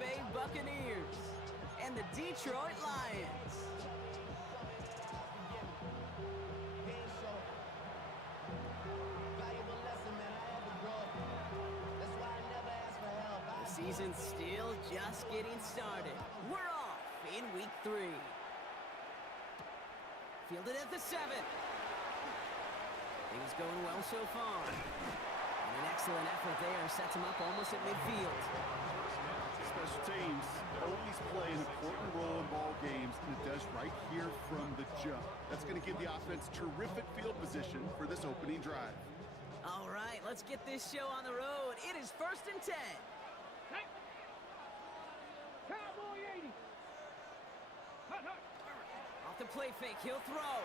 Bay Buccaneers and the Detroit Lions. The season's still just getting started. We're off in week 3. Fielded at the 7. Things going well so far. And an excellent effort there sets him up almost at midfield. Special teams always play an important role in ball games, and it does right here from the jump. That's going to give the offense terrific field position for this opening drive. All right, let's get this show on the road. It is 1st and 10. Hey. Cowboy 80. Hut, hut. Off the play fake, he'll throw.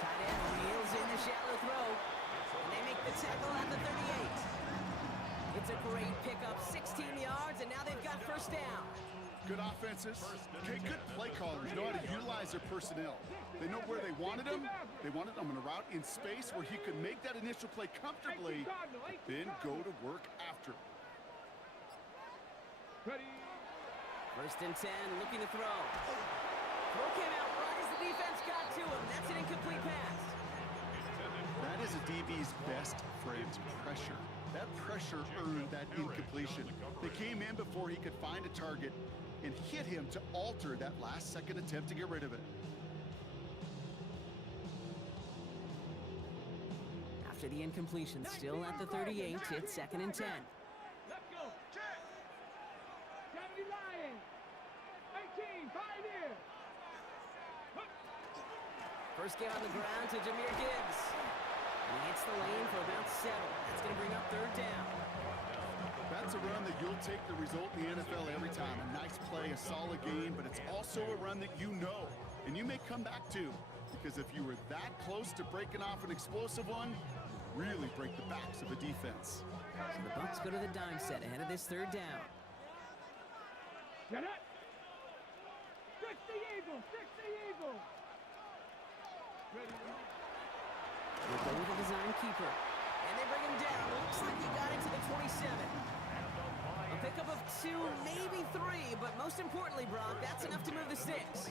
Tight end wheels in the shallow throw. And they make the tackle at the 38. It's a great pickup, 16 yards, and now they've got 1st down. Good offenses. Okay, good play callers know how to utilize their personnel. They know where they wanted him. They wanted him on a route in space where he could make that initial play comfortably, then go to work after. Ready. 1st and 10, looking to throw. Throw came out right as the defense got to him. That's an incomplete pass. That is a DB's best friend, pressure. That pressure earned that incompletion. They came in before he could find a target and hit him to alter that last-second attempt to get rid of it. After the incompletion, still at the 38, it's 2nd and 10. Let's go. 70 Lions. 18, Pioneer. First game on the ground to Jahmyr Gibbs. And he hits the lane for about 7. That's going to bring up 3rd down. That's a run that you'll take the result in the NFL every time. A nice play, a solid game, but it's also a run that you know, and you may come back to, because if you were that close to breaking off an explosive one, you really break the backs of the defense. So the Bucs go to the dime set ahead of this 3rd down. Get it. 60 Eagles, 60 Eagles. Ready. They go with the design keeper. And they bring him down. Looks like he got into the 27. A pickup of 2, maybe 3, but most importantly, Brock, that's enough to move the sticks.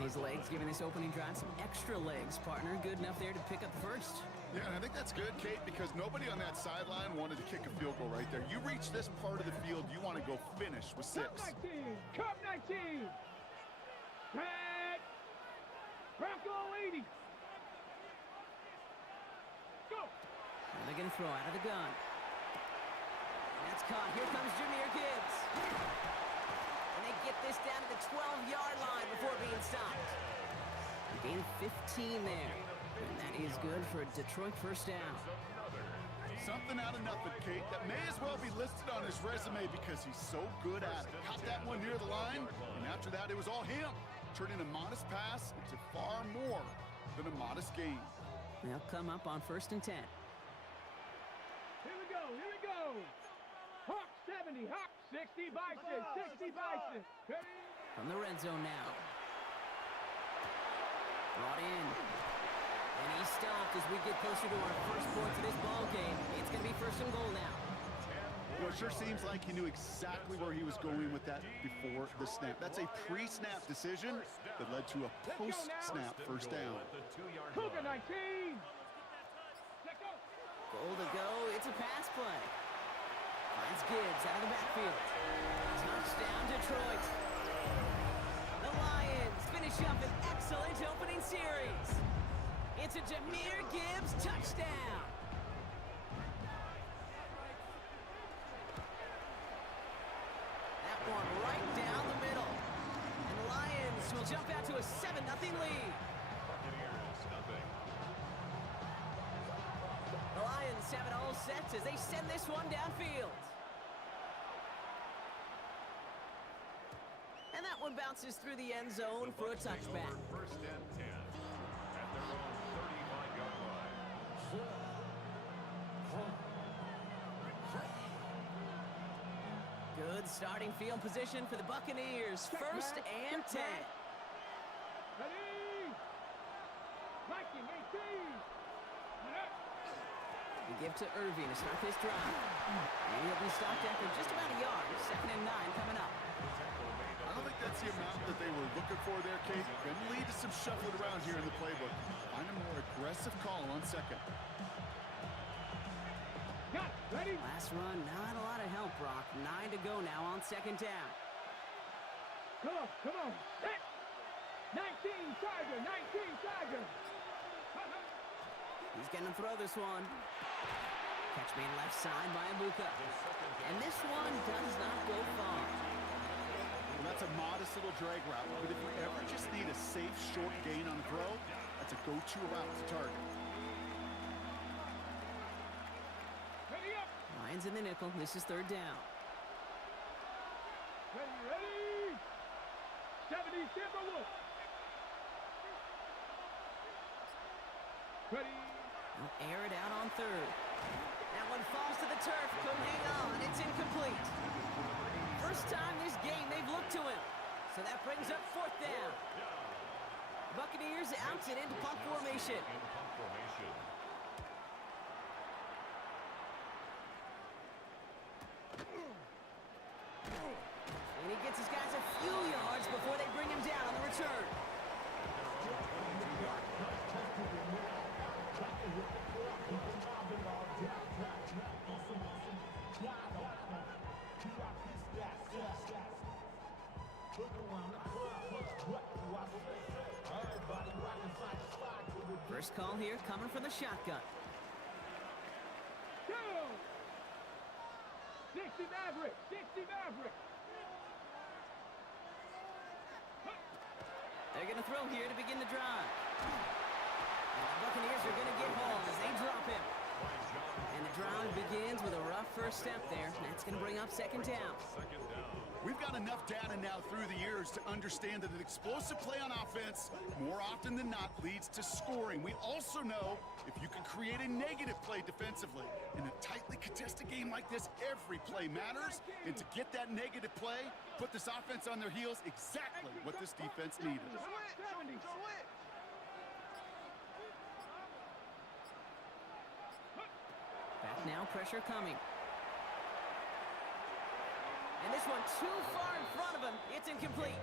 His legs giving this opening drive some extra legs, partner. Good enough there to pick up 1st. Yeah, and I think that's good, Kate, because nobody on that sideline wanted to kick a field goal right there. You reach this part of the field, you want to go finish with 6. Cup 19, Cup 19. Red. Bronco 80. Go. And they're going to throw out of the gun. And that's caught. Here comes Jahmyr Gibbs. And they get this down to the 12-yard line before being stopped. A gain of 15 there. And that is good for a Detroit 1st down. Something out of nothing, Kate. That may as well be listed on his resume because he's so good at it. Caught that one near the line, and after that, it was all him. Turning a modest pass into far more than a modest gain. They'll come up on 1st and 10. Here we go, here we go. Hawk 70, Hawk 60, Bison, 60, Bison. Ready? From the red zone now. Brought in. And he's stopped as we get closer to our first points of this ball game. It's going to be 1st and goal now. Well, it sure seems like he knew exactly where he was going with that before the snap. That's a pre-snap decision that led to a post-snap 1st down. Cougar 19. Let go. Goal to go. It's a pass play. Finds Gibbs out of the backfield. Touchdown, Detroit. The Lions finish up an excellent opening series. It's a Jahmyr Gibbs touchdown. That one right down the middle. And the Lions will jump out to a 7-0 lead. The Lions have it all set as they send this one downfield. And that one bounces through the end zone for a touchback. 1st and 10 at their own 35-yard line. Good starting field position for the Buccaneers. 1st and 10. Ready. Viking 18. We give Give to Irving to start this drive. And he'll be stopped after just about a yard. 2nd and 9 coming up. I don't think that's the amount that they were looking for there, Kate. Going to lead to some shuffling around here in the playbook. Find a more aggressive call on 2nd. Got it. Ready? Last run, not a lot of help, Brock. 9 to go now on 2nd down. Come on, come on. Set. 19 Tiger, 19 Tiger. He's going to throw this one. Catch made left side by Ibuka. And this one does not go far. Well, that's a modest little drag route, but if you ever just need a safe, short gain on a throw, that's a go-to route to target. Ready up. Lions in the nickel. This is 3rd down. Ready, ready. 70 Timberwolves. Ready. He'll air it out on 3rd. That one falls to the turf. Couldn't hang on. It's incomplete. First time this game they've looked to him. So that brings up 4th down. Buccaneers out and into punt formation. And he gets his guys a few yards before they bring him down on the return. First call here coming from the shotgun. Go. 60 Maverick, 60 Maverick. They're going to throw here to begin the drive. And the Buccaneers are going to get home as they drop him. And the drive begins with a rough first step there. That's going to bring up 2nd down. We've got enough data now through the years to understand that an explosive play on offense, more often than not, leads to scoring. We also know if you can create a negative play defensively. In a tightly contested game like this, every play matters. And to get that negative play, put this offense on their heels, exactly what this defense needed. Back now, pressure coming. And this one too far in front of him. It's incomplete.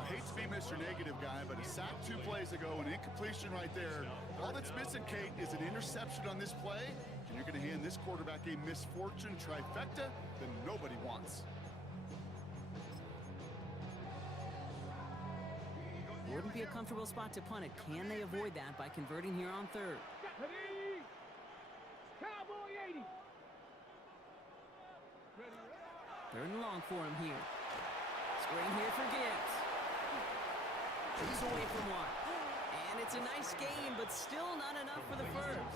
I hate to be Mr. Negative guy, but a sack 2 plays ago, an incompletion right there. All that's missing, Kate, is an interception on this play, and you're going to hand this quarterback a misfortune trifecta that nobody wants. Wouldn't be a comfortable spot to punt it. Can they avoid that by converting here on 3rd? Ready. Cowboy 80. 3rd and long for him here. Screen here for Gibbs. He's away from one. And it's a nice game, but still not enough for the first.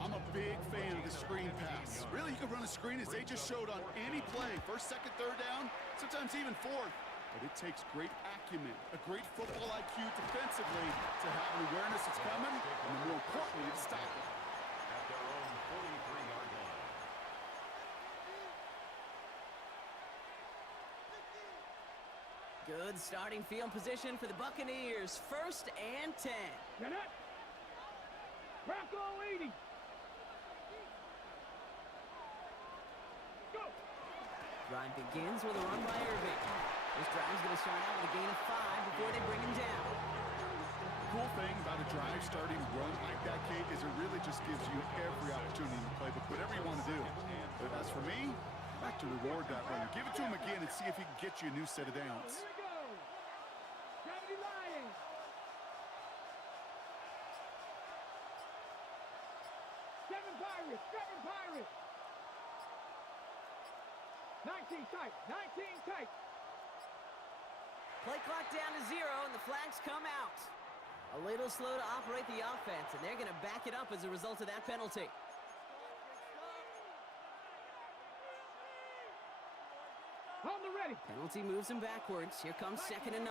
I'm a big fan of the screen pass. Really, you can run a screen as they just showed on any play. 1st, 2nd, 3rd down, sometimes even 4th. But it takes great acumen, a great football IQ defensively to have an awareness it's coming, and more importantly, to stop it. At their own 43-yard line. Good starting field position for the Buccaneers. 1st and 10. Get it. Bronco 80. Go. Drive begins with a run by Irving. This drive's going to start out with a gain of 5 before they bring him down. The cool thing about a drive starting run like that, Kate, is it really just gives you every opportunity in the playbook, whatever you want to do. But as for me, I like to reward that runner. Give it to him again and see if he can get you a new set of downs. Here we go. 70 Lions. 7 Pirates, 7 Pirates. 19 tight, 19 tight. Play clock down to 0, and the flags come out. A little slow to operate the offense, and they're going to back it up as a result of that penalty. On the ready. Penalty moves him backwards. Here comes 2nd and 9.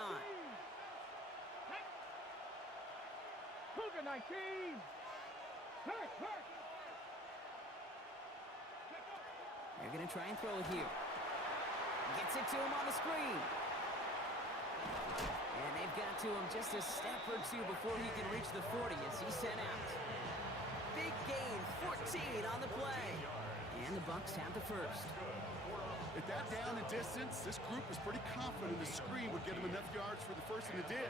Cougar 19. Hurt, hurt. They're going to try and throw it here. Gets it to him on the screen. And they've got to him just a step or two before he can reach the 40 as he's sent out. big gain, 14 on the play. And the Bucs have the first. At that down and distance, this group was pretty confident the screen would get them enough yards for the first, and it did.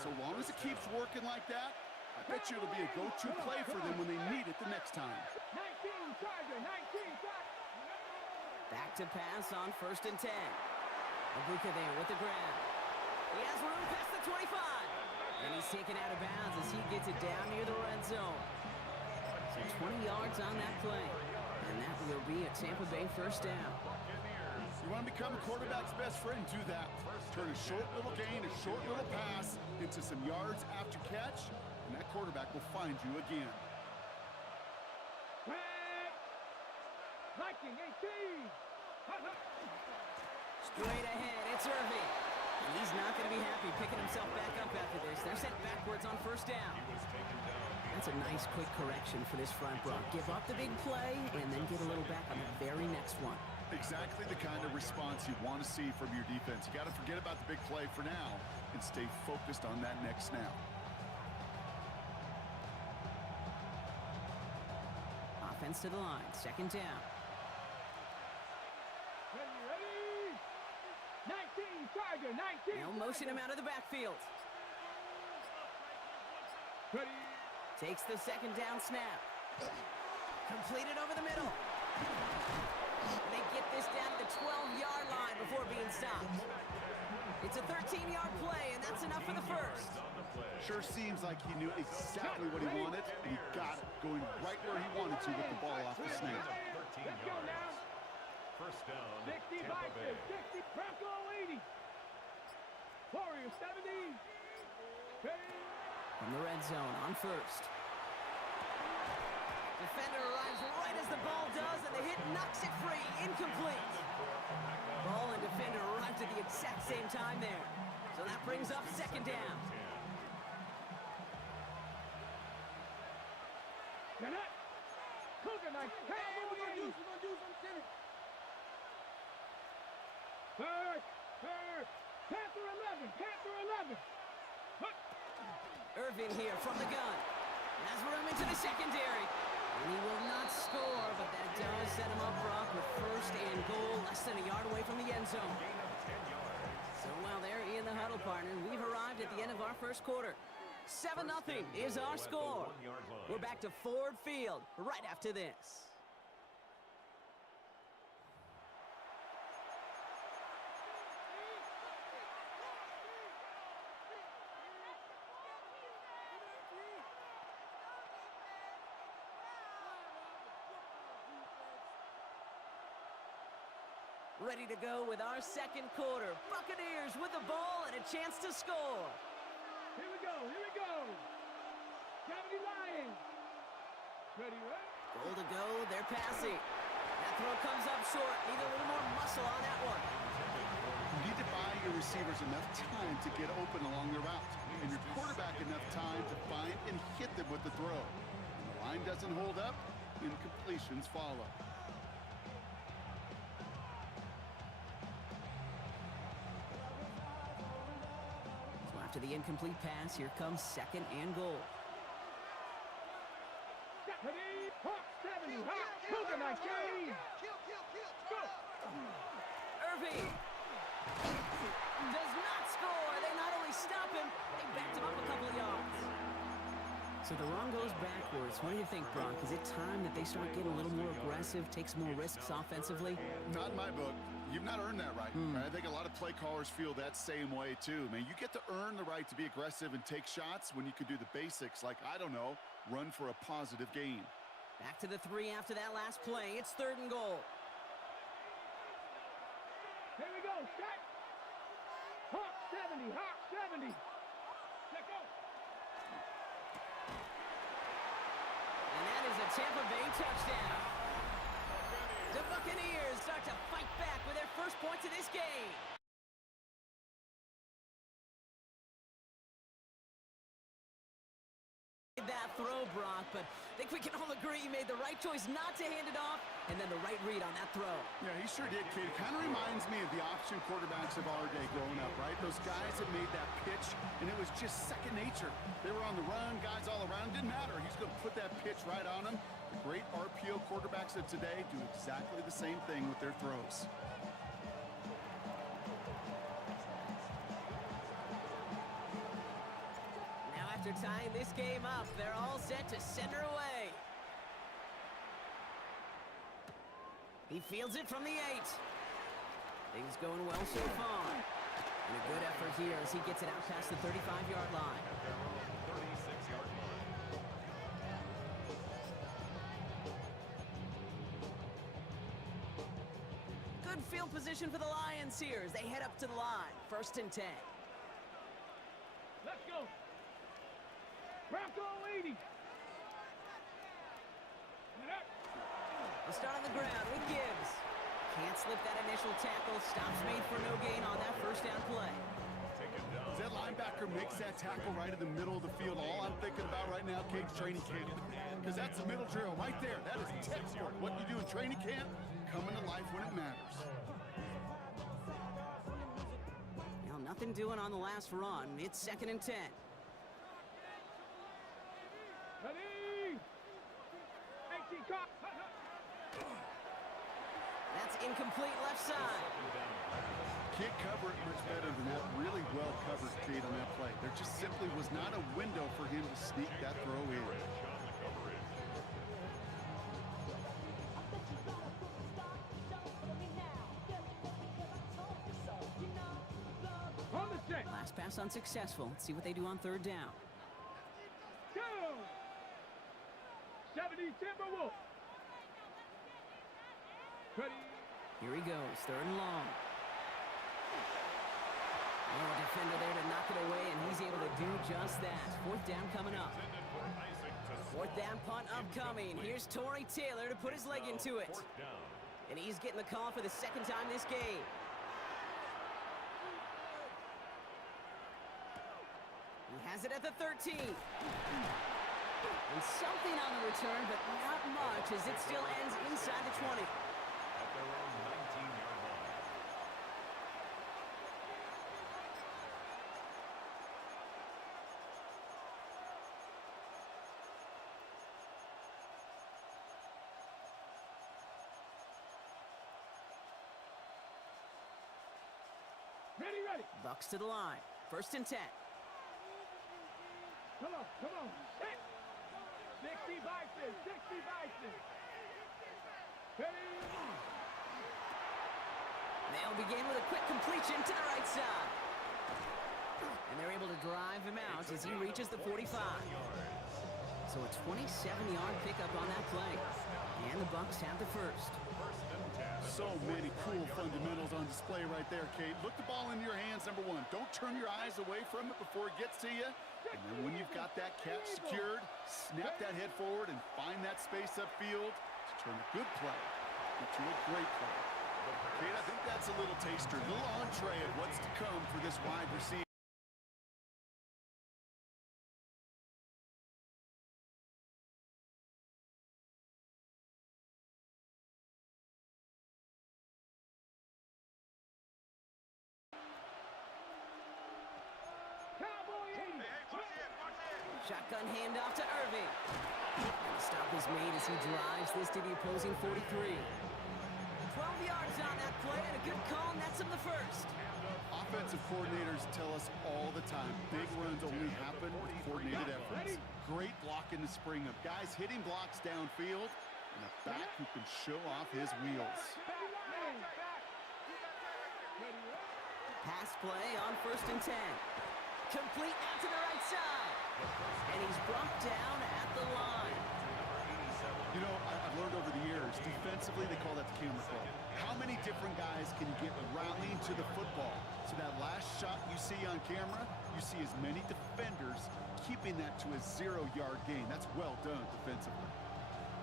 So long as it keeps working like that, I bet you it'll be a go-to play for them when they need it the next time. 19 Charger, 19 Charger. Back to pass on 1st and 10. Abuka there with the grab. He has room past the 25. And he's taken out of bounds as he gets it down near the red zone. So 20 yards on that play. And that will be a Tampa Bay first down. You want to become a quarterback's best friend? Do that. Turn a short little gain, a short little pass into some yards after catch, and that quarterback will find you again. Viking 18. Straight ahead, it's Irving. And he's not going to be happy picking himself back up after this. They're sent backwards on 1st down. That's a nice quick correction for this front, Brock. Give up the big play and then get a little back on the very next one. Exactly the kind of response you want to see from your defense. You got to forget about the big play for now and stay focused on that next snap. Offense to the line, 2nd down. Ready? 19 Charger, 19. They'll motion him out of the backfield. Ready? Takes the 2nd down snap. Completed over the middle. They get this down to the 12-yard line before being stopped. It's a 13-yard play, and that's enough for the first. Sure seems like he knew exactly what he wanted, and he got it, going right where he wanted to with the ball off the snap. Let's go now. First down, 60 Tampa Bay. Bison, 60 Bronco 80. Warriors 70. Ready? From the red zone on 1st. Defender arrives right as the ball does, and the hit knocks it free. Incomplete. Ball and defender arrived at the exact same time there. So that brings up 2nd down. You're not. Cougar knife. Hey, we're gonna do some center. Third. Panther 11. Irving here from the gun. Has room into the secondary. And he will not score, but that does set him up, Brock, with 1st and goal, less than a yard away from the end zone. So while they're in the huddle, partner, we've arrived at the end of our first quarter. 7-0 is our score. We're back to Ford Field right after this. Ready to go with our 2nd quarter. Buccaneers with the ball and a chance to score. Here we go. Gravity Lions. Ready? Goal to go, they're passing. That throw comes up short. Need a little more muscle on that one. You need to buy your receivers enough time to get open along the route, and your quarterback enough time to find and hit them with the throw. When the line doesn't hold up, incompletions follow. After the incomplete pass, here comes 2nd and goal. Ready? Hawk 70. Hawk. Cougar knife. Go. Irving does not score. They not only stop him, they backed him up a couple of yards. So the run goes backwards. What do you think, Brock? Is it time that they start getting a little more aggressive, take some more risks offensively? Not in my book. You've not earned that right. I think a lot of play callers feel that same way, too. Man, you get to earn the right to be aggressive and take shots when you could do the basics, like, I don't know, run for a positive gain. Back to the 3 after that last play. It's 3rd and goal. Here we go. Set. Hawk 70. Let go. And that is a Tampa Bay touchdown. The Buccaneers start to fight back with their first points of this game. That throw, Brock, but think we can all agree he made the right choice not to hand it off, and then the right read on that throw. Yeah, he sure did, Kate. It kind of reminds me of the option quarterbacks of our day growing up, right? Those guys that made that pitch, and it was just second nature. They were on the run, guys all around. Didn't matter. He's going to put that pitch right on them. The great RPO quarterbacks of today do exactly the same thing with their throws. After tying this game up, they're all set to send her away. He fields it from the 8. Things going well so far. And a good effort here as he gets it out past the 35-yard line. At their own 36-yard line. Good field position for the Lions here as they head up to the line. 1st and 10. Let's go. Bronco 80. They'll start on the ground with Gibbs. Can't slip that initial tackle. Stops made for no gain on that 1st down play. Taken down. As that linebacker makes that tackle right in the middle of the field, all I'm thinking about right now, Kate's training camp. Because that's the middle drill right there. That is textbook. What you do in training camp, coming to life when it matters. Now, nothing doing on the last run. It's 2nd and 10. Ready? 18 caught. That's incomplete left side. Can't cover it much better than that. Really well covered, Kate, on that play. There just simply was not a window for him to sneak that throw in. On the set. Last pass unsuccessful. Let's see what they do on 3rd down. Go. 70 Timberwolves. Ready? Here he goes, 3rd and long. Oh, defender there to knock it away, and he's able to do just that. 4th down coming up. 4th down punt upcoming. Here's Torrey Taylor to put his leg into it. And he's getting the call for the 2nd time this game. He has it at the 13. And something on the return, but not much, as it still ends inside the 20. At their own 19-yard line. Ready, ready. Bucks to the line. 1st and 10. Come on, come on. Hit. 60 Bison, 60 Bison. Ready? They'll begin with a quick completion to the right side. And they're able to drive him out as he reaches the 45. So a 27-yard pickup on that play. And the Bucks have the 1st. So many cool fundamentals on display right there, Kate. Look the ball into your hands, number 1. Don't turn your eyes away from it before it gets to you. And then when you've got that catch secured, snap that head forward and find that space upfield to turn a good play into a great play. Kate, I think that's a little taster, a little entree of what's to come for this wide receiver. Cowboy 80. Shotgun handoff to Irving. And the stop is made as he drives this to the opposing 43. 12 yards on that play, and a good call nets him the 1st. Offensive coordinators tell us all the time, big runs only happen with coordinated efforts. Great block in the spring of guys hitting blocks downfield, and a back who can show off his wheels. Pass play on 1st and 10. Complete out to the right side. And he's brought down at the line. You know, I've learned over the years, defensively they call that the camera throw. How many different guys can get rallying to the football? So that last shot you see on camera, you see as many defenders keeping that to a 0-yard gain. That's well done defensively.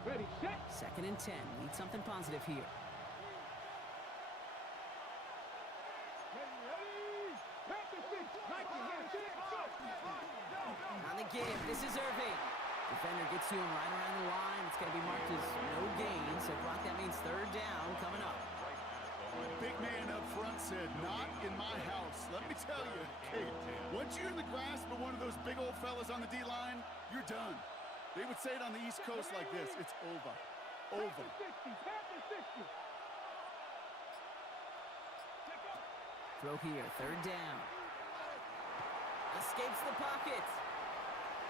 Ready, set. 2nd and 10. Need something positive here. On the give, this is Irving. Defender gets to him right around the line. It's going to be marked as no gain. So, Brock, that means third down coming up. Big man up front said, not in my house. Let me tell you, Kate, once you're in the grasp of one of those big old fellas on the D-line, you're done. They would say it on the East Coast like this, it's over. Over. Throw here, third down. Escapes the pocket.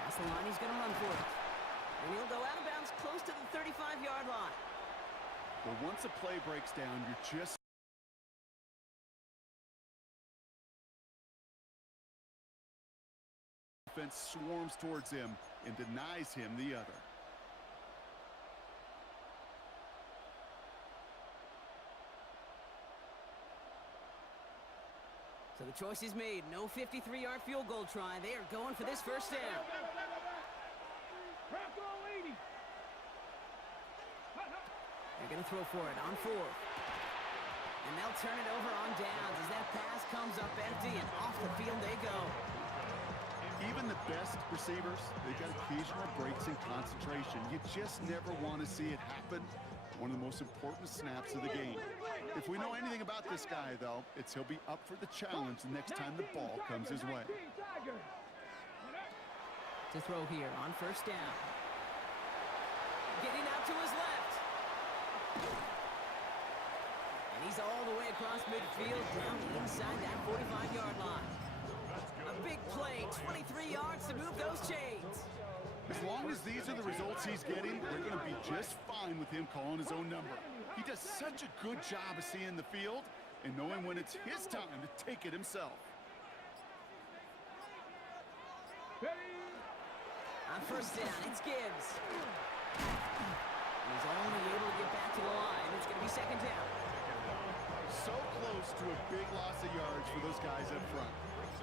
Past the line, he's going to run for it. And he'll go out of bounds close to the 35-yard line. Well, once a play breaks down, you're just... Defense swarms towards him and denies him the other. So the choice is made. No 53-yard field goal try. They are going for this first down. They're going to throw for it on fourth. And they'll turn it over on downs as that pass comes up empty, and off the field they go. Even the best receivers, they've got occasional breaks in concentration. You just never want to see it happen. One of the most important snaps of the game. If we know anything about this guy, though, it's he'll be up for the challenge the next time the ball comes his way. To throw here on first down. Getting out to his left. And he's all the way across midfield, down inside that 45-yard line. A big play, 23 yards to move those chains. As long as these are the results he's getting, they're going to be just fine with him calling his own number. He does such a good job of seeing the field and knowing when it's his time to take it himself. On first down, it's Gibbs. He's only able to get back to the line. It's going to be second down. So close to a big loss of yards for those guys up front.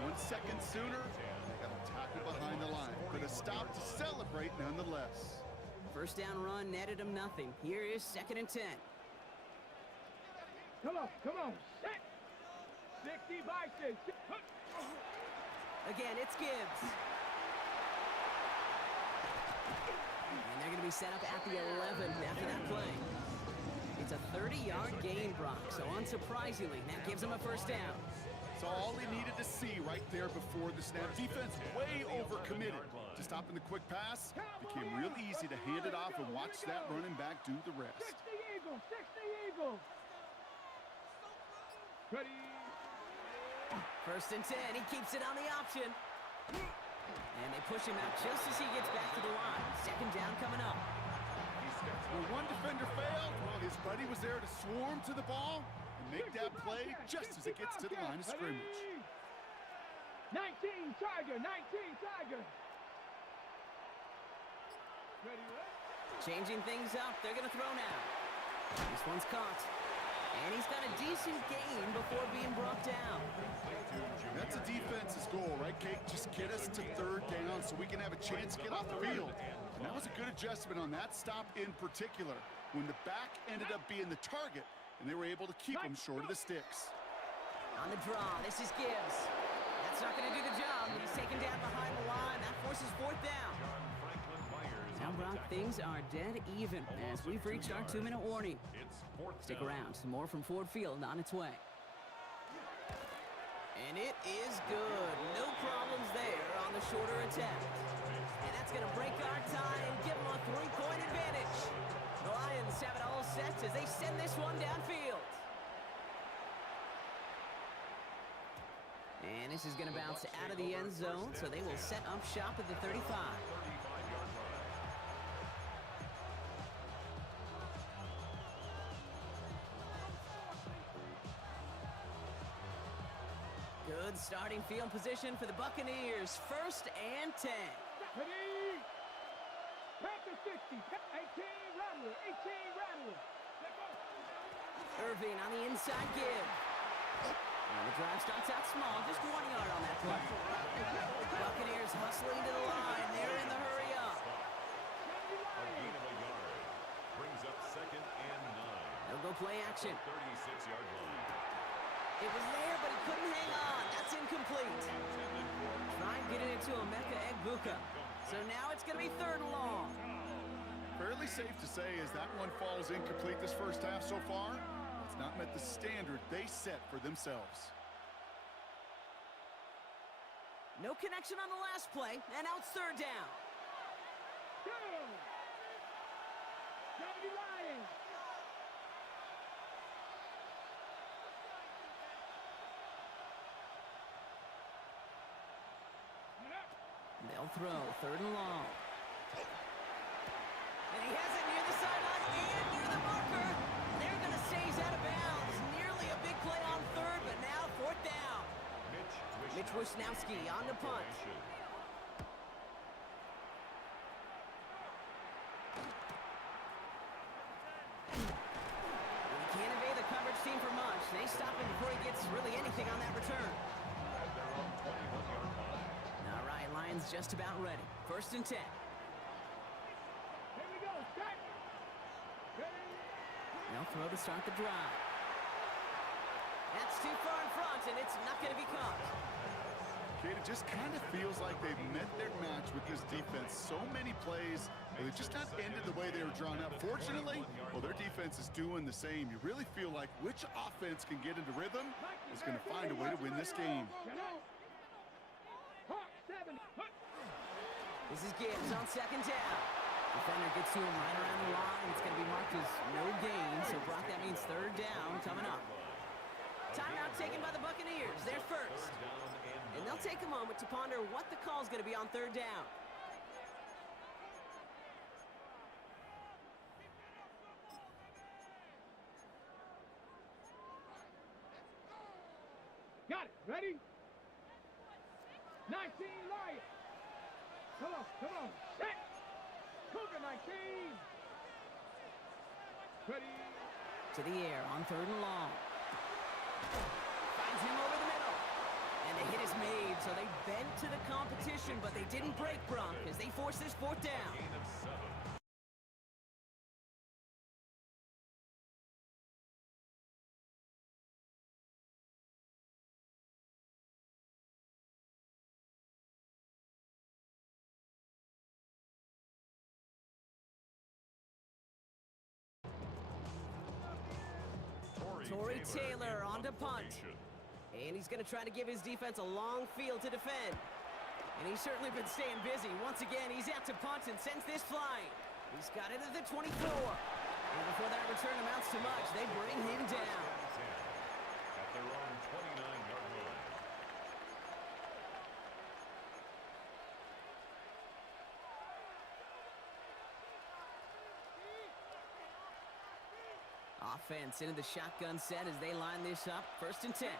1 second sooner, they got to tackle behind the line. But a stop to celebrate nonetheless. First down run netted him nothing. Here is second and 10. Come on, set. 60 by 6. Again, it's Gibbs. And they're going to be set up at the 11 after that play. It's a 30-yard gain, Brock, so unsurprisingly, that gives him a first down. So all he needed to see right there before the snap. Defense way overcommitted to stopping the quick pass. Became real easy to hand it off and watch that running back do the rest. 60 Eagles. Ready. First and 10, he keeps it on the option. And they push him out just as he gets back to the line. Second down coming up. When one defender failed, well, his buddy was there to swarm to the ball and make that play just as it gets to the line of scrimmage. 19 Tiger. Ready. Changing things up, they're going to throw now. This one's caught. And he's got a decent gain before being brought down. That's a defense's goal, right, Kate? Just get us to third down so we can have a chance to get off the field. And that was a good adjustment on that stop in particular, when the back ended up being the target, and they were able to keep him short of the sticks. On the draw, this is Gibbs. That's not going to do the job. He's taken down behind the line. That forces fourth down. Now, Brock, things are dead even as we've reached our 2-minute warning. Stick around. Some more from Ford Field on its way. And it is good. No problems there on the shorter attempt. And that's going to break our tie and give them a 3-point advantage. The Lions have it all set as they send this one downfield. And this is going to bounce out of the end zone, so they will set up shop at the 35. Good starting field position for the Buccaneers. First and 10. Ready. Panther 60. 18 Rattler. Irving on the inside give. And the drive starts out small, just 1 yard on that play. Buccaneers hustling to the line. They're in the hurry up. A gain of a yard. Brings up second and 9. They'll go play action. 36-yard line. It was there, but he couldn't hang on. That's incomplete. Trying getting it to Emeka Egbuka. So now it's going to be third and long. Fairly safe to say as that one falls incomplete this first half so far, it's not met the standard they set for themselves. No connection on the last play, and now it's third down. Go! 70 Lions! They'll throw, third and long. And he has it near the sideline and near the marker. They're going to say he's out of bounds. Nearly a big play on third, but now fourth down. Mitch Wisnowski on the punt. He can't evade the coverage team for much. They stop him before he gets really anything on that return. All right, Lions just about ready. First and 10. Here we go, set! Ready? They'll throw to start the drive. That's too far in front, and it's not going to be caught. Kate, it just kind of feels like they've met their match with this defense. So many plays, but they've just not ended the way they were drawn up. Fortunately, well, their defense is doing the same. You really feel like which offense can get into rhythm is going to find a way to win this game. Hawk 70. This is Gibbs on second down. Defender gets to him right around the line. It's going to be marked as no gain, so Brock, that means third down coming up. Timeout taken by the Buccaneers. They're first. And they'll take a moment to ponder what the call is going to be on third down. Got it. Ready? 19 Lions. Come on. Set. Cougar 19. Ready? To the air on third and long. Finds him over the middle. And the hit is made, so they bent to the competition, but they didn't break Brock as they force this fourth down. Torrey Taylor on to punt. And he's going to try to give his defense a long field to defend. And he's certainly been staying busy. Once again, he's out to punt and sends this flying. He's got it at the 24. And before that return amounts to much, they bring him down. At their own 29-yard line. Offense into the shotgun set as they line this up. First and 10. 19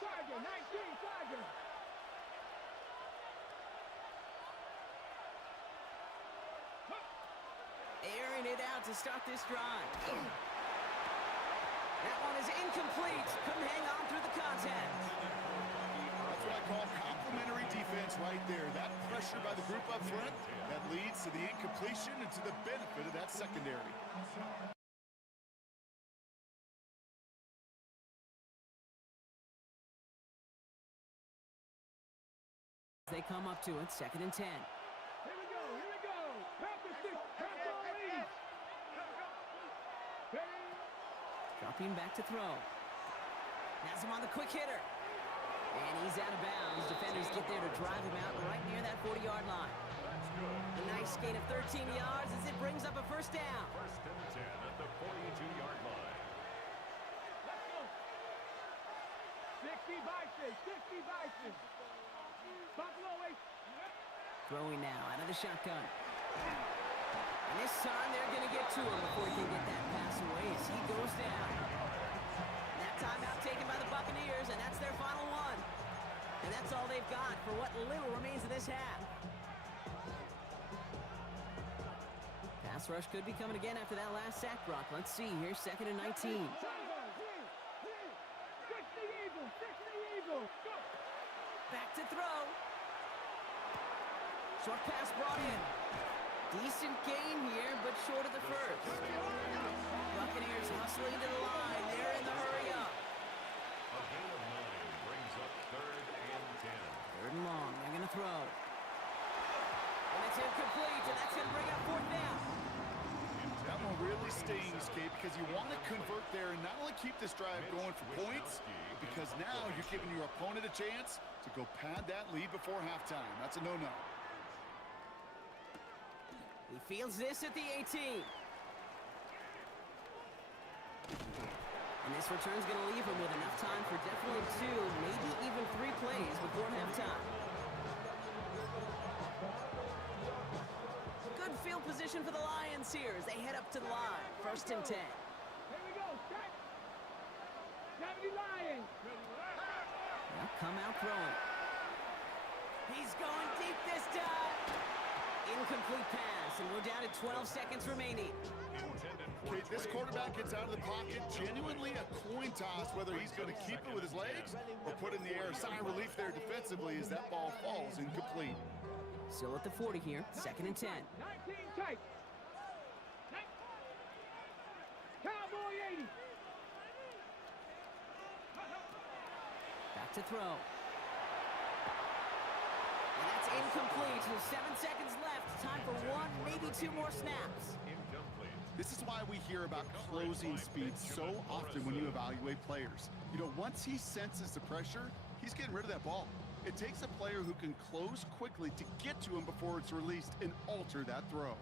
Tiger. 19 Tiger. Airing it out to start this drive. That one is incomplete. Couldn't hang on through the contact. That's what I call complimentary defense right there. That pressure by the group up front, that leads to the incompletion and to the benefit of that secondary. They come up to it, second and 10. Here we go. Panther 6. Panther lead. Ready? Dropping back to throw. Has him on the quick hitter. And he's out of bounds. Defenders get there to drive him out right near that 40-yard line. A nice gain of 13 yards as it brings up a first down. First and 10 at the 42-yard line. Let's go. 60 Bison. Buffalo 8. Throwing now out of the shotgun. And this time they're going to get to him before he can get that pass away as he goes down. That timeout taken by the Buccaneers, and that's their final one. And that's all they've got for what little remains of this half. Pass rush could be coming again after that last sack, Brock. Let's see here, second and 19. 60 Eagles. Go. Back to throw. Short pass brought in. Decent gain here, but short of the first. Buccaneers hustling to the line. They're in the hurry up. A gain of 9 brings up third and 10. Third and long. They're going to throw. And it's incomplete, and that's going to bring up fourth down. That one really stings, Kate, because you want to convert there and not only keep this drive going for points, because now you're giving your opponent a chance to go pad that lead before halftime. That's a no-no. He fields this at the 18. And this return's going to leave him with enough time for definitely 2, maybe even 3 plays before halftime. Good field position for the Lions here as they head up to the line. 1st and 10. Here we go, set. 70 Lions. They'll come out throwing. He's going deep this time. Incomplete pass, and we're down to 12 seconds remaining. Kate, this quarterback gets out of the pocket, genuinely a coin toss, whether he's going to keep it with his legs or put it in the air. Sigh of relief there defensively as that ball falls incomplete. Still at the 40 here, 2nd and 10. 19 tight. Cowboy 80. Back to throw. And that's incomplete. With 7 seconds left. Time for 1, maybe 2 more snaps. This is why we hear about closing speed so often when you evaluate players. You know, once he senses the pressure, he's getting rid of that ball. It takes a player who can close quickly to get to him before it's released and alter that throw.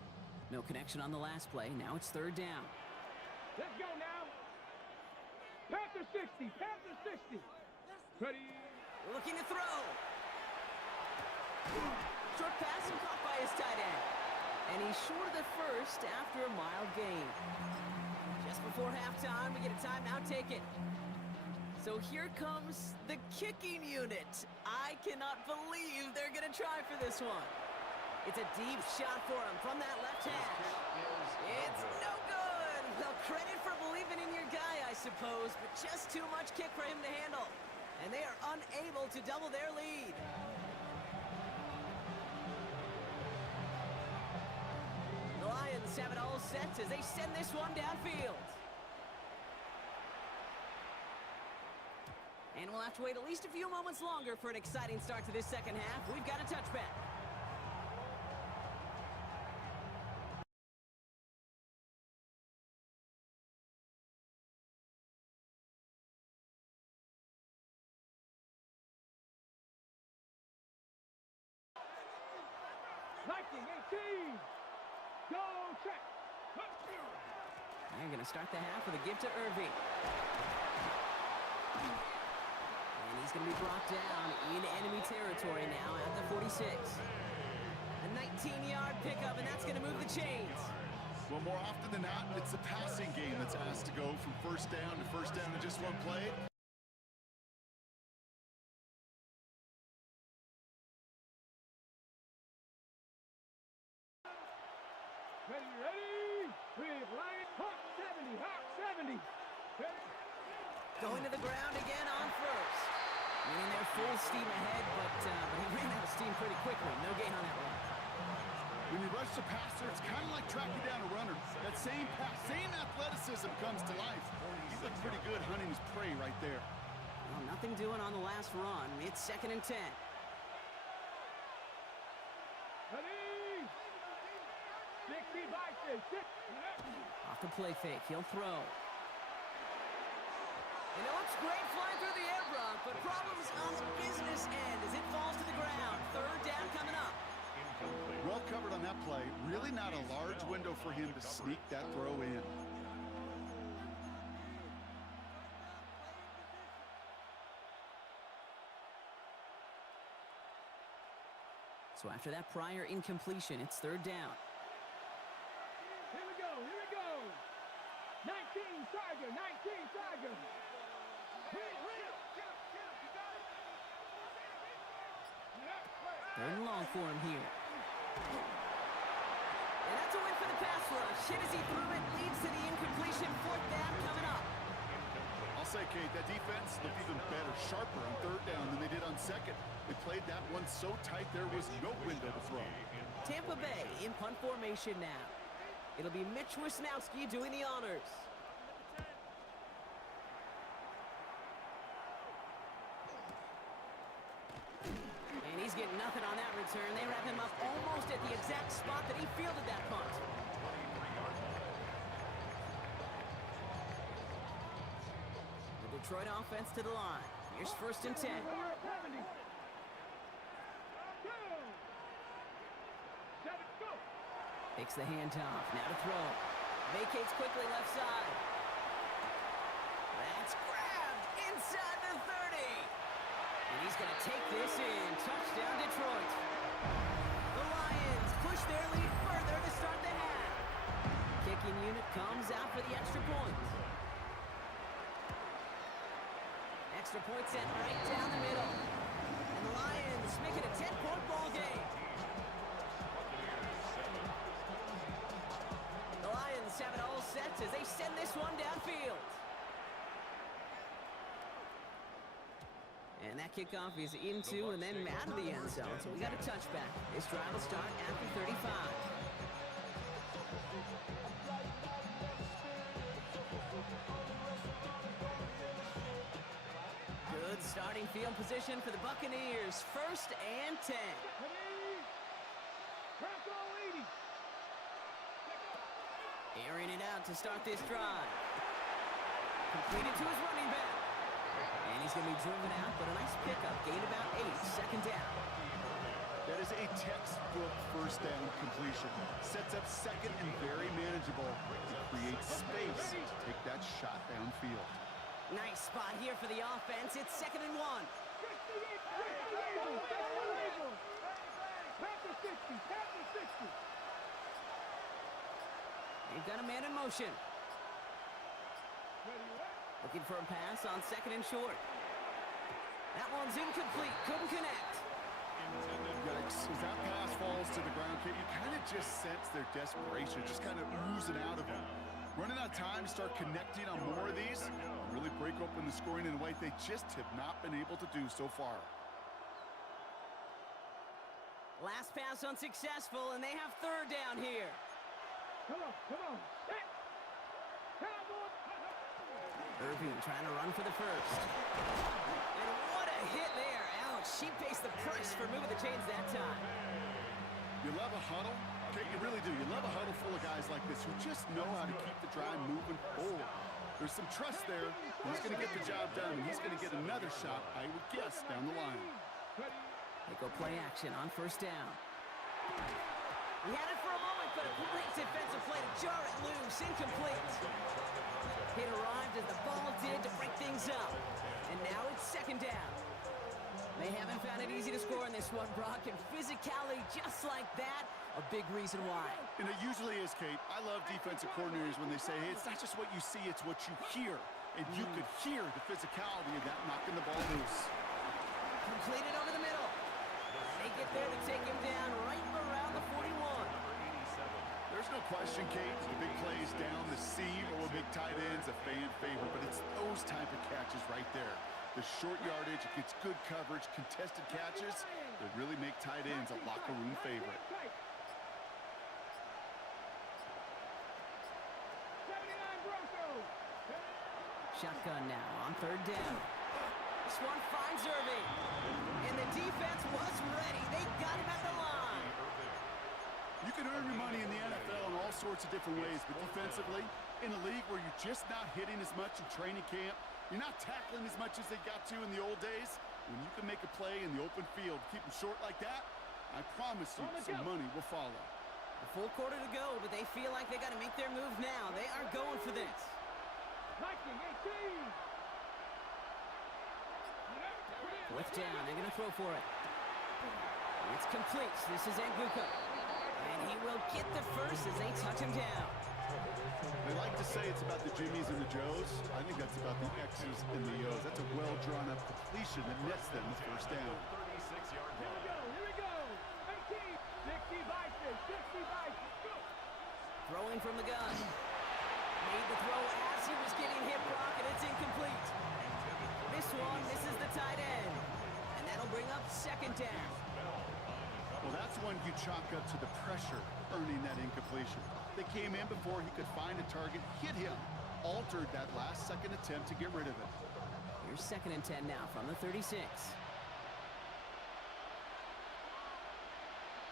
No connection on the last play. Now it's 3rd down. Let's go now. Panther 60. Panther 60. Ready. Looking to throw. Short pass and caught by his tight end. And he's short of the first after a mild gain. Just before halftime, we get a timeout taken. So here comes the kicking unit. I cannot believe they're going to try for this one. It's a deep shot for him from that left hash. It's no good. Well, credit for believing in your guy, I suppose, but just too much kick for him to handle. And they are unable to double their lead. The Lions have it all set as they send this one downfield. And we'll have to wait at least a few moments longer for an exciting start to this second half. We've got a touchback. Viking 18. Go check. They're going to start the half with a give to Irving. And he's going to be brought down in enemy territory now at the 46. A 19-yard pickup, and that's going to move the chains. Well, more often than not, it's the passing game that's asked to go from first down in just one play. Ready. With Lion. Hawk 70. Hawk 70. Ready. Going to the ground again on first. Meaning they're full steam ahead, but he ran out of steam pretty quickly. No gain on that one. When you rush the passer, it's kind of like tracking down a runner. That same pass, same athleticism comes to life. He looked pretty good hunting his prey right there. Well, nothing doing on the last run. It's 2nd and 10. Ready. 60 Bison. Off the play fake. He'll throw. And it looks great flying through the air, Brock, but problems on the business end as it falls to the ground. 3rd down coming up. Well covered on that play. Really not a large window for him to sneak that throw in. So after that prior incompletion, it's 3rd down. Here we go. 19 Tiger. 19 Tiger. Third and long for him here. And that's a win for the pass rush. Hit as he threw it, leads to the incompletion. 4th down coming up. I'll say, Kate, that defense looked even better, sharper on 3rd down than they did on 2nd. They played that one so tight there was no window to throw. Tampa Bay in punt formation now. It'll be Mitch Wisnowski doing the honors. And he's getting Nothing on that return. They wrap him up almost at the exact spot that he fielded that punt. The Detroit offense to the line. Here's 1st and 10. Takes the handoff. Now to throw. Vacates quickly left side. That's grabbed inside the 30. And he's going to take this in. Touchdown, Detroit. The Lions push their lead further to start the half. Kicking unit comes out for the extra point. Extra point sent right down the middle. And the Lions make it a 10-point ball game. The Lions have it all set as they send this one downfield. And that kickoff is into and then out of the end zone. So we got a touchback. This drive will start after 35. Good starting field position for the Buccaneers. 1st and 10. Airing it out to start this drive. Completed to his running back. And he's going to be driven out, but a nice pickup. Gain about 8, 2nd down. That is a textbook 1st down completion. Sets up 2nd and very manageable. It creates space to take that shot downfield. Nice spot here for the offense. It's 2nd and 1. They've got a man in motion. Looking for a pass on 2nd and short. That one's incomplete. Couldn't connect. Yikes. As that pass falls to the ground, you kind of just sense their desperation, just kind of oozing out of them. Running out of time to start connecting on more of these, really break open the scoring in a way they just have not been able to do so far. Last pass unsuccessful, and they have 3rd down here. Come on. Irving trying to run for the 1st. And what a hit there. Ouch, she pays the price for moving the chains that time. You love a huddle? Okay, you really do. You love a huddle full of guys like this who just know how to keep the drive moving forward. There's some trust there. He's going to get the job done, and he's going to get another shot, I would guess, down the line. They go play action on 1st down. He had it for a moment, but a great defensive play to jar it loose. Incomplete. Hit arrived as the ball did to break things up. And now it's 2nd down. They haven't found it easy to score in this one, Brock, and physicality just like that, a big reason why. And it usually is, Kate. I love defensive coordinators when they say, hey, it's not just what you see, it's what you hear. And you could hear the physicality of that knocking the ball loose. Completed over the middle. They get there to take him down right around the 41. There's no question, Kate, the big plays down the seam or big tight ends, a fan favorite, but it's those type of catches right there. The short yardage, it gets good coverage, contested catches that really make tight ends a locker room favorite. Shotgun now on 3rd down. This one finds Irving. And the defense was ready. They got him at the line. You can earn your money in the NFL in all sorts of different ways, but defensively, in a league where you're just not hitting as much in training camp, you're not tackling as much as they got to in the old days, when you can make a play in the open field, keep them short like that, I promise you some money will follow. A full quarter to go, but they feel like they got to make their move now. They are going for this. 4th down, they're going to throw for it. It's complete. This is Nguka. And he will get the 1st as they touch him down. They like to say it's about the Jimmies and the Joes. I think that's about the X's and the O's. That's a well-drawn-up completion that nets them the 1st down. Here we go. 18, 60 Vikings, 60 Vikings. Go. Throwing from the gun. Made the throw as he was getting hit, Brock, and it's incomplete. This one misses the tight end. And that'll bring up 2nd down. Well, that's one you chalk up to the pressure earning that incompletion. They came in before he could find a target, hit him, altered that last-second attempt to get rid of it. Here's 2nd and 10 now from the 36.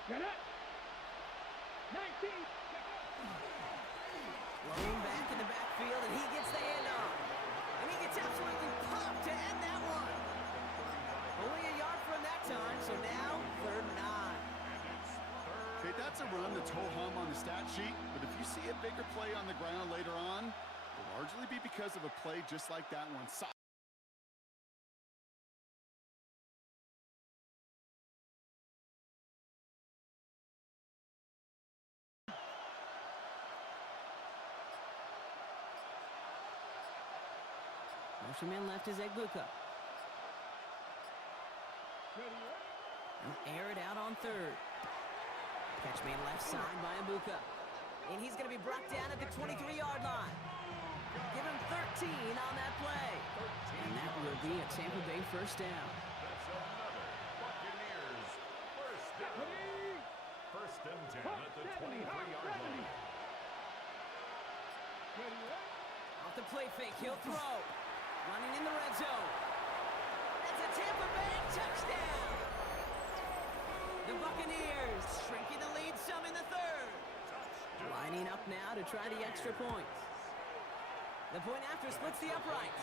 Get up. 19. Rolling back in the backfield, and he gets the handoff. And he gets absolutely pumped to end that one. Only a yard from that time, so now 3rd and 9. Okay, that's a run that's ho-hum on the stat sheet, but if you see a bigger play on the ground later on, it'll largely be because of a play just like that one. Motion man left is Egbuka. And air it out on 3rd. Catch made left side by Egbuka. And he's going to be brought down at the 23-yard line. Give him 13 on that play. And that will be a Tampa Bay first down. That's another Buccaneers first down. First and 10 at the 23-yard line. Off the play fake, he'll throw. Running in the red zone. That's a Tampa Bay touchdown. The Buccaneers shrinking the lead some in the 3rd. Lining up now to try the extra point. The point after splits the uprights.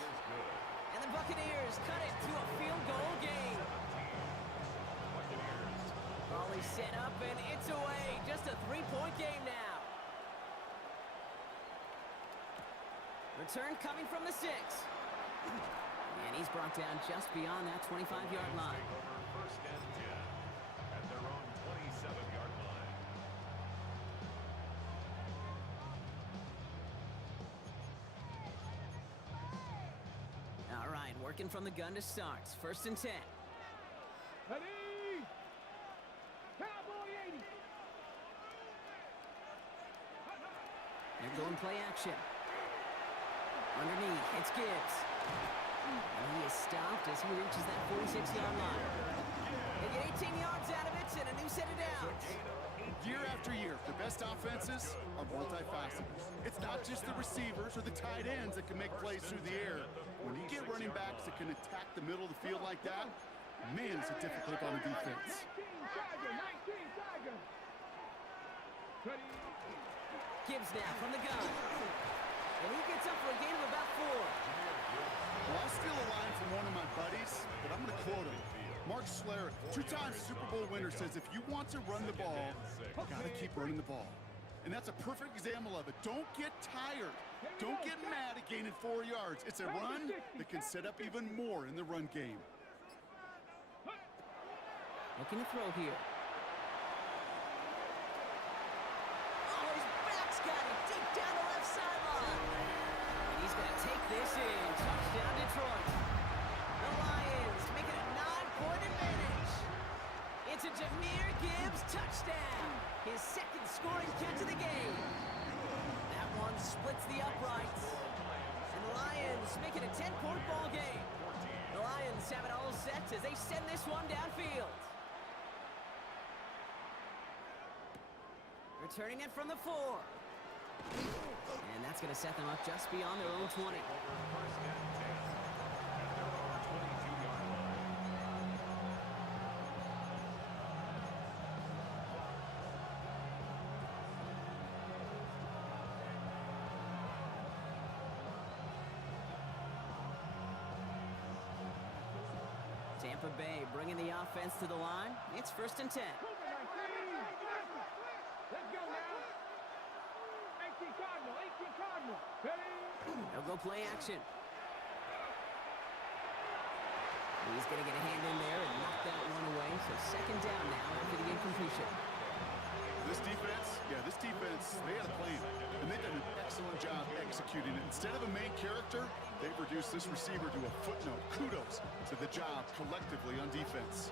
And the Buccaneers cut it to a field goal game. Ball is set up and it's away. Just a 3-point game now. Return coming from the 6. And he's brought down just beyond that 25-yard line. First and 10 at their own 27-yard line. All right, working from the gun to start. 1st and 10. Ready. Cowboy 80. They're going play action. Underneath, it's Gibbs. And he is stopped as he reaches that 46-yard line. They get 18 yards out of it and a new set of downs. Year after year, the best offenses are multifaceted. It's not just the receivers or the tight ends that can make plays through the air. When you get running backs that can attack the middle of the field like that, man, it's a difficult on the defense. 19 Tiger. Ready. Gibbs now from the gun. And he gets up for a gain of about 4. Well, I'll steal a line from one of my buddies, but I'm going to quote him. Mark Rzsl, 2-time Super Bowl winner, says if you want to run the ball, you got to keep running the ball. And that's a perfect example of it. Don't get tired. Don't get mad at gaining 4 yards. It's a run that can set up even more in the run game. Looking to throw here. Oh, his back's got it deep down the left sideline. And he's going to take this in. Touchdown, Detroit. The Lions make it a 9-point advantage. It's a Jahmyr Gibbs touchdown. His 2nd scoring catch of the game. That one splits the uprights. And the Lions make it a 10-point ball game. The Lions have it all set as they send this one downfield. Returning it from the 4. And that's going to set them up just beyond their own 20. Tampa Bay bringing the offense to the line. It's 1st and 10. Let's go now. 18 Cardinal. Ready. They'll go play action. He's going to get a hand in there and knock that one away. So 2nd down now after the incompletion. This defense, they had a plan, and they've done an excellent job executing it. Instead of a main character, they've reduced this receiver to a footnote. Kudos to the job collectively on defense.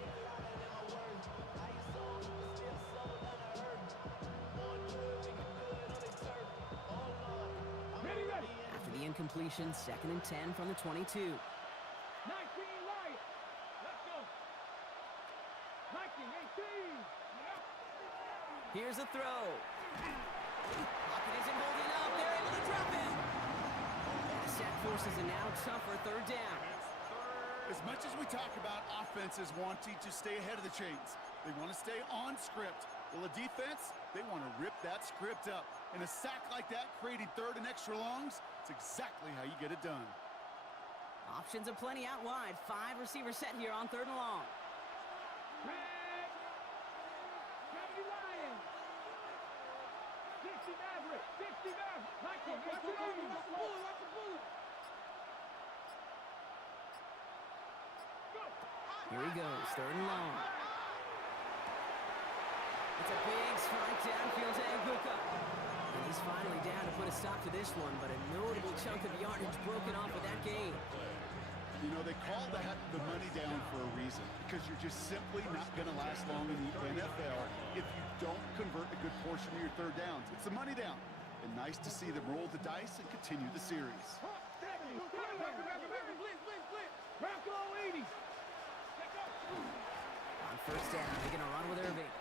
Ready. After the incompletion, 2nd and 10 from the 22. 19 Lions. Let's go. 19, 18. Here's a throw. Pocket isn't holding up. They're able to drop it. The set forces a now tougher 3rd down. As much as we talk about offenses wanting to stay ahead of the chains, they want to stay on script. Well, the defense, they want to rip that script up. And a sack like that, creating third and extra longs, it's exactly how you get it done. Options aplenty out wide. 5 receivers set here on 3rd and long. Red. 70 Lions. 60 Maverick. 60 Maverick. Watch it. Watch the bullet. Watch the bullet. Go. Here he goes. 3rd and long. It's a big strike downfield to Anguka. And he's finally down to put a stop to this one, but a notable chunk of yardage broken off with that gain. You know, they call that the money down for a reason, because you're just simply not going to last long in the NFL if you don't convert a good portion of your 3rd downs. It's the money down. And nice to see them roll the dice and continue the series. 70. Bronco 80. On 1st down, they're going to run with Irving.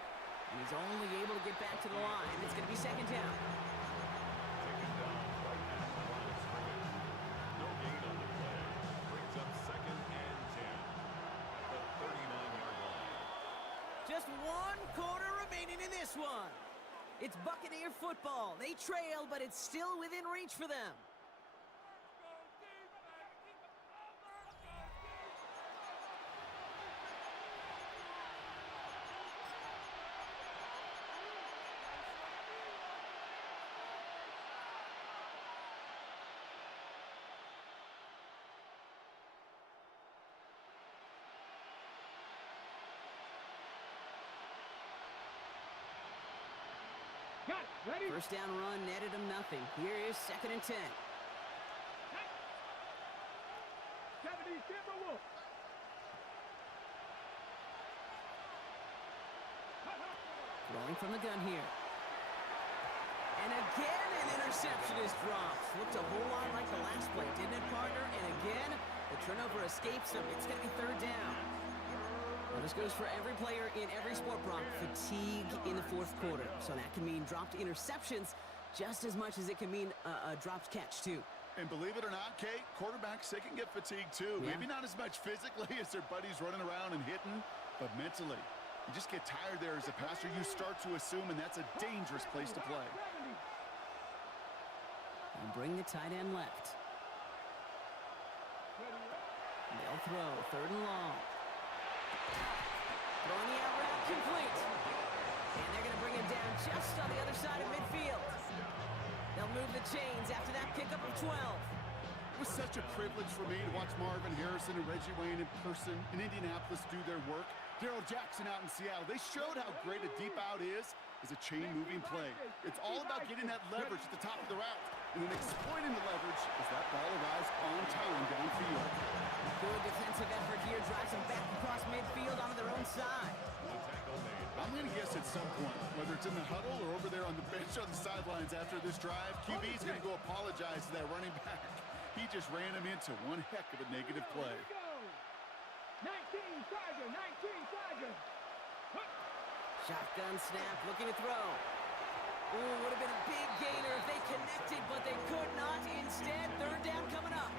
And he's only able to get back to the line. It's going to be 2nd down. Taken down right at the line of scrimmage. No gain on the play. Brings up 2nd and 10 at the 39-yard line. Just 1 quarter remaining in this one. It's Buccaneer football. They trail, but it's still within reach for them. Got it. Ready? 1st down run netted him nothing. Here is 2nd and 10. 70 Timberwolves. Throwing from the gun here. And again, an interception is dropped. Looked a whole lot like the last play, didn't it, partner? And again, the turnover escapes him. It's going to be 3rd down. Well, this goes for every player in every sport, Brock. Fatigue in the 4th quarter. So that can mean dropped interceptions just as much as it can mean a dropped catch, too. And believe it or not, Kate, quarterbacks, they can get fatigued too. Yeah. Maybe not as much physically as their buddies running around and hitting, but mentally. You just get tired there as a passer. You start to assume, and that's a dangerous place to play. And bring the tight end left. They'll throw. 3rd and long. Throwing the out route complete. And they're going to bring him down just on the other side of midfield. They'll move the chains after that pickup of 12. It was such a privilege for me to watch Marvin Harrison and Reggie Wayne in person in Indianapolis do their work. Darryl Jackson out in Seattle. They showed how great a deep out is as a chain-moving play. It's all about getting that leverage at the top of the route and then exploiting the leverage as that ball arrives on time downfield. Good defensive effort here. Drives them back across midfield onto their own side. I'm going to guess at some point, whether it's in the huddle or over there on the bench on the sidelines after this drive, QB's going to go apologize to that running back. He just ran him into one heck of a negative play. 19 Tiger, 19 Tiger. Shotgun snap, looking to throw. Ooh, would have been a big gainer if they connected, but they could not. Instead, 3rd down coming up.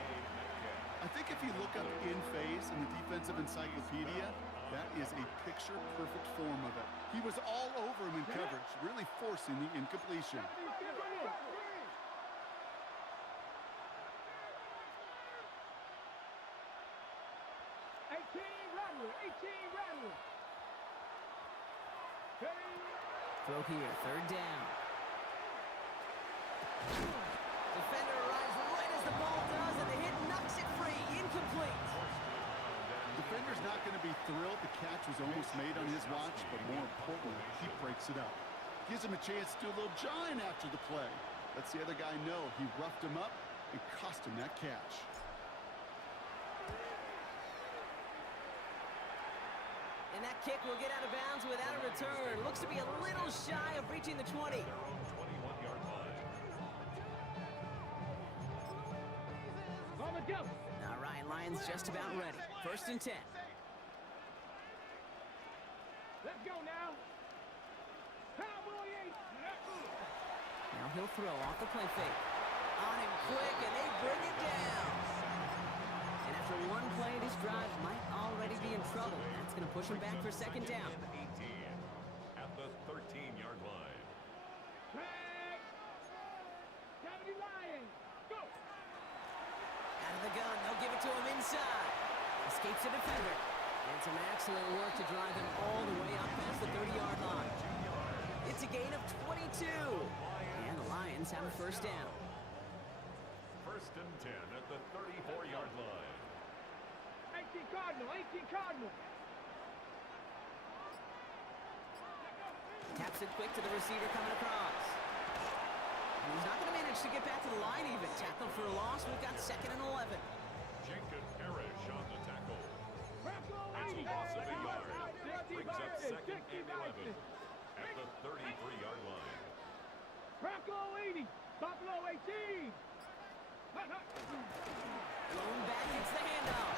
I think if you look up in phase in the defensive encyclopedia, that is a picture-perfect form of it. He was all over him in coverage, really forcing the incompletion. 18 Rattler. Throw here, 3rd down. Defender arrives right as the ball does, and the hit knocks it free. Incomplete. Defender's not going to be thrilled the catch was almost made on his watch, but more importantly, he breaks it up. Gives him a chance to do a little jawing after the play. Lets the other guy know he roughed him up and cost him that catch. And that kick will get out of bounds without a return. Looks to be a little shy of reaching the 20. Their own 21-yard line. On the go. All right, Lions just about ready. 1st and 10. Let's go now. Cowboy 8. Now he'll throw off the play fake. On him quick, and they bring it down. And after one play, this drive might already be in trouble. That's going to push him back for 2nd down. 18 at the 13 to him inside. Escapes the defender. And some excellent work to drive him all the way up past the 30-yard line. It's a gain of 22. And the Lions have a first down. First and 10 at the 34-yard line. 18 Cardinal, 18 Cardinal. Taps it quick to the receiver coming across. And he's not going to manage to get back to the line even. Tackled for a loss. We've got second and 11. Jacob Parrish on the tackle. It's a loss of a yard. Brings up second and 11 at the 33-yard line. Bronco 80, Buffalo 18. Blown back, gets the handoff.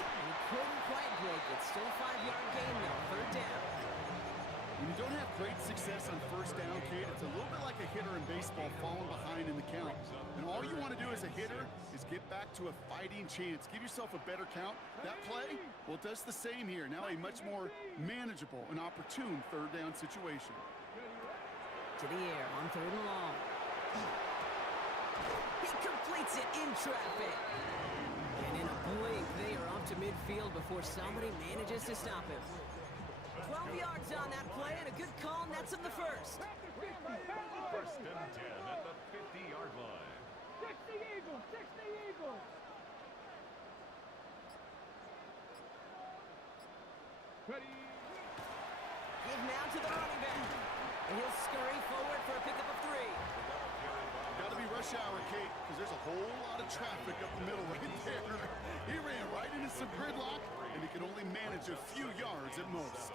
And he couldn't quite break it. Still a 5-yard gain though. Third down. When you don't have great success on first down, Kate, it's a little bit like a hitter in baseball falling behind in the count. And all you want to do as a hitter is get back to a fighting chance. Give yourself a better count. That play, well, it does the same here. Now a much more manageable and opportune third down situation. To the air on third and long. He completes it in traffic. And in a blink, they are up to midfield before somebody manages to stop him. 12 yards on that play, and a good call nets him the first. First and 10 at the 50-yard line. 60 Eagles, 60 Eagles. Ready. Give now to the running back. And he'll scurry forward for a pickup of 3. Got to be rush hour, Kate, because there's a whole lot of traffic up the middle right there. He ran right into some gridlock, and he could only manage a few yards at most.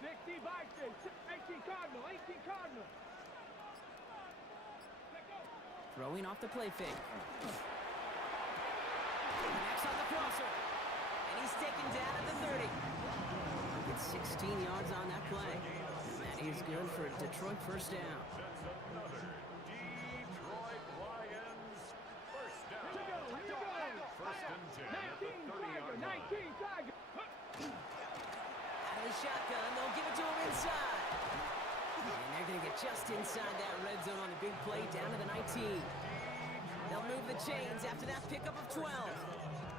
60 Vikings, 18 Cardinal, 18 Cardinal. Throwing off the play fake. Connects on the crosser. And he's taken down at the 30. Gets 16 yards on that play. And that is good for a Detroit first down. That's another Detroit Lions first down. First and 10 at the 30-yard line. 19 Tiger. Out of the shotgun, they'll give it to him inside. And they're going to get just inside that red zone on the big play down to the 19. They'll move the chains after that pickup of 12.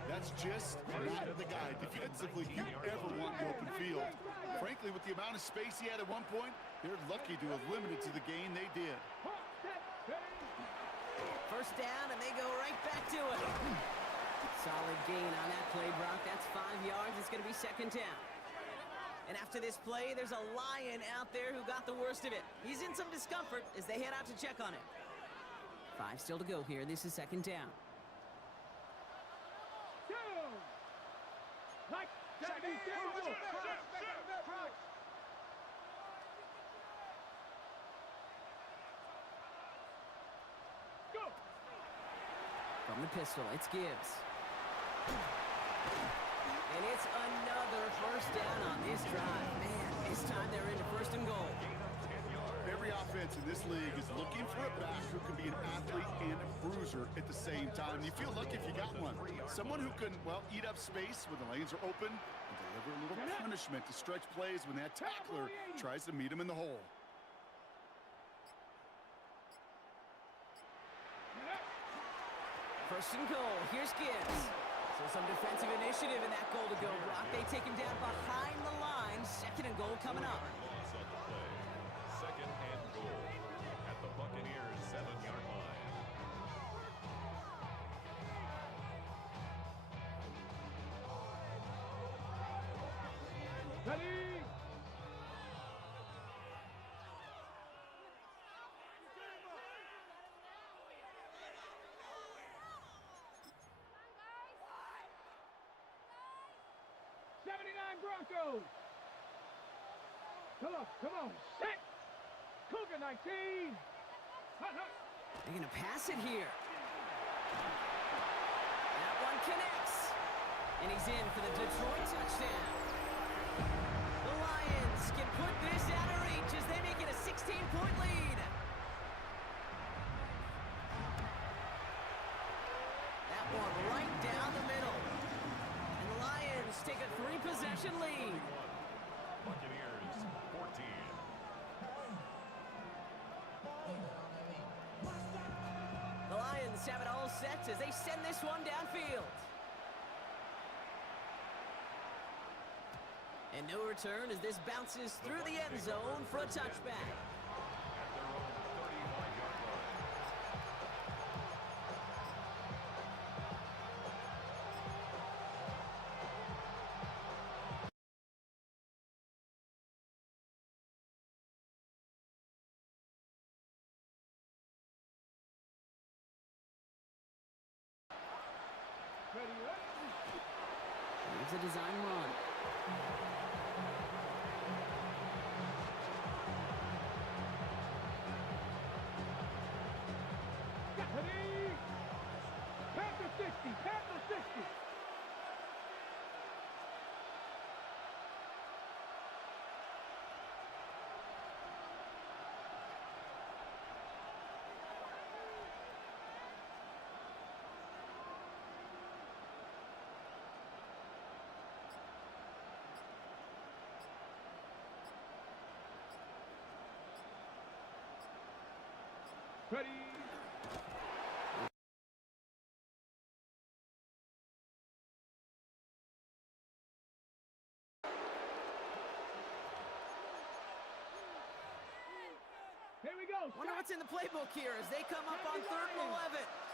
That's just not the guy defensively you ever want in the open field. Frankly, with the amount of space he had at one point, they're lucky to have limited to the gain they did. First down, and they go right back to it. Solid gain on that play, Brock. That's 5 yards. It's going to be second down. And after this play, there's a Lion out there who got the worst of it. He's in some discomfort as they head out to check on him. 5 still to go here. This is second down. From the pistol, it's Gibbs. And it's another first down on this drive. Man, this time they're into first and goal. Every offense in this league is looking for a back who can be an athlete and a bruiser at the same time. You feel lucky if you got one. Someone who can, well, eat up space when the lanes are open and deliver a little punishment to stretch plays when that tackler tries to meet him in the hole. First and goal. Here's Gibbs. So some defensive initiative in that goal to go, Brock. They take him down behind the line. Second and goal coming up. Loss on the play. Second and goal at the Buccaneers' 7-yard line. Ready. Broncos. Come on, set. Cougar 19. They're going to pass it here. That one connects. And he's in for the Detroit touchdown. The Lions can put this out of reach as they make it a 16-point lead. That one right down the middle. And the Lions take a 3-possession lead. Buccaneers 14. The Lions must have it all set as they send this one downfield. And no return as this bounces through the end zone for a touchback. At their own 35-yard line. Ready, ready. Here's a design run. Ready. Panther 60, Panther 60. Ready. Here we go. Wonder what's in the playbook here as they come up on 3rd and 11.